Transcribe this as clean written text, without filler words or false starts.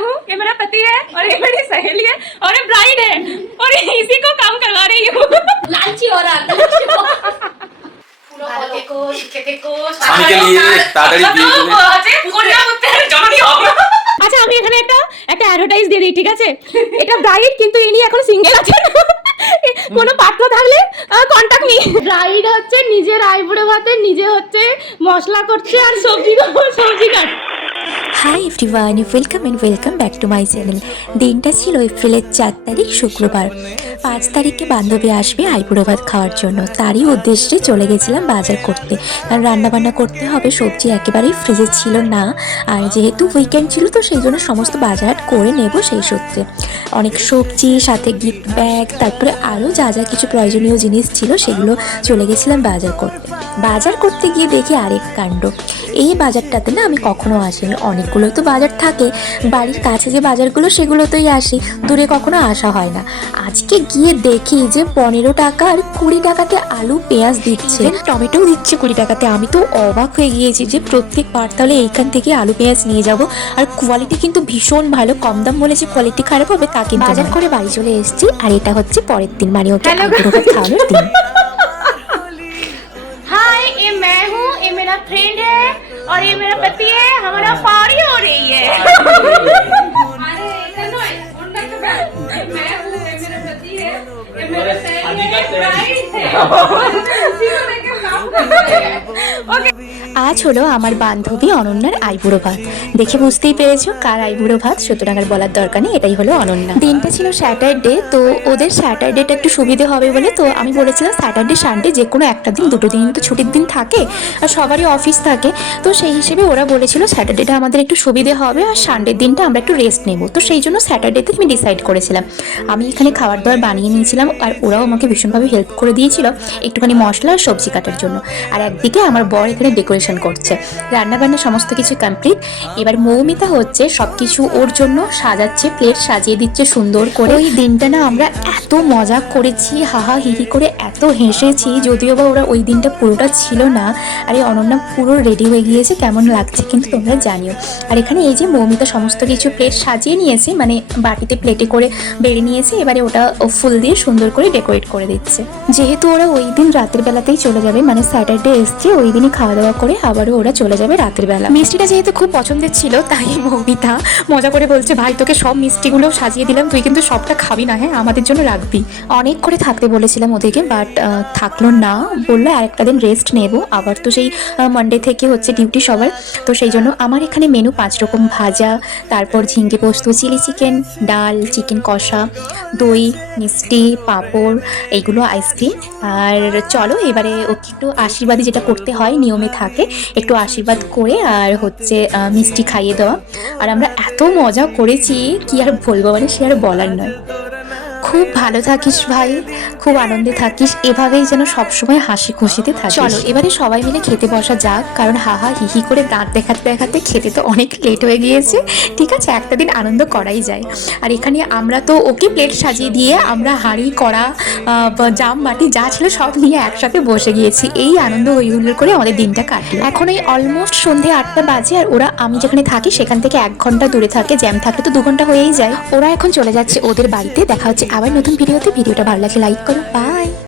हूँ, ये मेरा पति है और ये मेरी सहेली है और ये ब्राइड है और इसी को काम करवा रही हूँ। लालची हो रहा আচ্ছা আমি এখানে একটা অ্যাডভার্টাইজ দিয়ে দিই, ঠিক আছে? এটা ব্রাইড কিন্তু ইনি এখন সিঙ্গেল আছেন, কোনো পাত্র থাকলে কন্টাক্ট নি। ব্রাইড হচ্ছে নিজের আইবুড়ো ভাতে নিজে হচ্ছে মশলা করছে আর সবজি কাট। Hi everyone, welcome back to my channel. দিনটা ছিল এপ্রিলের 4 তারিখ শুক্রবার। 5 তারিখে বান্ধবী আসবে আইবুড়ো ভাত খাওয়ার জন্য, তারই উদ্দেশ্যে চলে গেছিলাম বাজার করতে। কারণ রান্নাবান্না করতে হবে, সবজি একেবারেই ফ্রিজে ছিল না, আর যেহেতু উইকেন্ড ছিল তো সেই জন্য সমস্ত বাজার করে নেব। সেই সূত্রে অনেক সবজি, সাথে গিফট ব্যাগ, তারপরে আরও যা যা কিছু প্রয়োজনীয় জিনিস ছিল সেগুলো চলে গেছিলাম বাজার করতে গিয়ে দেখি আরেক কাণ্ড। এই বাজারটাতে না আমি কখনো আসিনি, অনেকগুলো তো বাজার থাকে, বাড়ির কাছে যে বাজারগুলো সেগুলোতেই আসি, দূরে কখনো আসা হয় না। আজকে গিয়ে দেখি যে 15 টাকা আর 20 টাকাতে আলু পেঁয়াজ দিচ্ছে, টমেটোও দিচ্ছে 20 টাকাতে। আমি তো অবাক হয়ে গিয়েছি যে প্রত্যেকবার তাহলে এইখান থেকে আলু পেঁয়াজ নিয়ে যাব। আর কোয়ালিটি কিন্তু ভীষণ ভালো, কম দাম বলে যে কোয়ালিটি খারাপ হবে তা কিন্তু। বাজার করে বাড়ি চলে এসেছি, আর এটা হচ্ছে পরের দিন, মানে ওকে আইবুড়ো ভাত খাওয়ানোর দিন। हाय, ये मैं हूँ, ये मेरा फ्रेंड है और ये मेरा पति है। हमारा पार्टी हो रही है। আজ হলো আমার বান্ধবী অনন্যার আইবুড়ো ভাত। দেখে বুঝতেই পেরেছো কার আইবুড়ো ভাত, সুতরাং আর বলার দরকার নেই, এটাই হলো অনন্যা। দিনটা ছিল স্যাটারডে, তো ওদের স্যাটারডেটা একটু সুবিধে হবে বলে তো আমি বলেছিলাম স্যাটারডে সানডে যে কোনো একটা দিন, দুটো দিন তো ছুটির দিন থাকে আর সবারই অফিস থাকে, তো সেই হিসেবে ওরা বলেছিল স্যাটারডেটা আমাদের একটু সুবিধে হবে আর সানডের দিনটা আমরা একটু রেস্ট নেব। তো সেই জন্য স্যাটারডেতে আমি ডিসাইড করেছিলাম। আমি এখানে খাবার দাবার বানিয়ে নিয়েছিলাম আর ওরাও আমাকে ভীষণভাবে হেল্প করে দিয়েছিল একটুখানি মশলা আর সবজি কাটার জন্য। আর একদিকে আমার বর এখানে ডেকোরেশন করছে, রান্নাবান্না সমস্ত কিছু কমপ্লিট। এবার মৌমিতা হচ্ছে সবকিছু ওর জন্য সাজাচ্ছে, প্লেট সাজিয়ে দিচ্ছে সুন্দর করে। ওই দিনটা না আমরা এত মজা করেছি, হাহা হিহি করে এত হেসেছি, যদিও বা ওরা ওই দিনটা পুরোটা ছিল না। আর এই অনন্যা পুরো রেডি হয়ে গিয়েছে, কেমন লাগছে কিন্তু তোমরা জানিও। আর এখানে এই যে মৌমিতা সমস্ত কিছু প্লেট সাজিয়ে নিয়েছে, মানে বাটিতে প্লেটে করে বেড়ে নিয়েছে, এবারে ওটা ফুল দিয়ে সুন্দর করে ডেকোরেট করে দিচ্ছে। যেহেতু ওরা ওই দিন রাতের বেলাতেই চলে যাবে, মানে স্যাটারডে এসছে, ওই দিনই খাওয়া দাওয়া করে আবারও ওরা চলে যাবে রাতের বেলা। মিষ্টিটা যেহেতু খুব পছন্দের ছিল, তাই মৌমিতা মজা করে বলছে, ভাই তোকে সব মিষ্টিগুলো সাজিয়ে দিলাম, তুই কিন্তু সবটা খাবি না, হ্যাঁ আমাদের জন্য রাখবি। অনেক করে থাকতে বলেছিলাম ওদেরকে, বাট থাকলো না, বললো আরেকটা দিন রেস্ট নেব, আবার তো সেই মানডে থেকে হচ্ছে ডিউটি সবার। তো সেই জন্য আমার এখানে মেনু 5 রকম ভাজা, তারপর ঝিঙ্গে পোস্ত, চিলি চিকেন, ডাল, চিকেন কষা, দই, মিষ্টি, পাঁপড়, এইগুলো, আইসক্রিম। আর চলো এবারে ওকে একটু আশীর্বাদী যেটা করতে হয় নিয়মে থাকে, একটু আশীর্বাদ করে আর হচ্ছে মিষ্টি খাইয়ে দেওয়া। আর আমরা এত মজা করেছি কি আর বলবো, মানে সে আর বলার নয়। খুব ভালো থাকিস ভাই, খুব আনন্দে থাকিস, এভাবেই যেন সবসময় হাসি খুশিতে থাকিস। চলো এবারে সবাই মিলে খেতে বসা যাক, কারণ হাহা হিহি করে দাঁত দেখাতে দেখাতে খেতে তো অনেক লেট হয়ে গিয়েছে। ঠিক আছে, একটা দিন আনন্দ করাই যায়। আর এখানে আমরা তো ওকে প্লেট সাজিয়ে দিয়ে আমরা হাঁড়ি কড়া জাম বাটি যা ছিল সব নিয়ে একসাথে বসে গিয়েছি। এই আনন্দ হইহুল্লোড় করে আমাদের দিনটা কাটলো। এখন এই অলমোস্ট সন্ধে 8টা বাজে, আর ওরা আমি যেখানে থাকি সেখান থেকে 1 ঘন্টা দূরে থাকে, জ্যাম থাকলে তো 2 ঘন্টা হয়েই যায়। ওরা এখন চলে যাচ্ছে ওদের বাড়িতে। দেখা হচ্ছে আবার নতুন ভিডিওতে। ভিডিওটা ভালো লাগলে লাইক করো, বাই।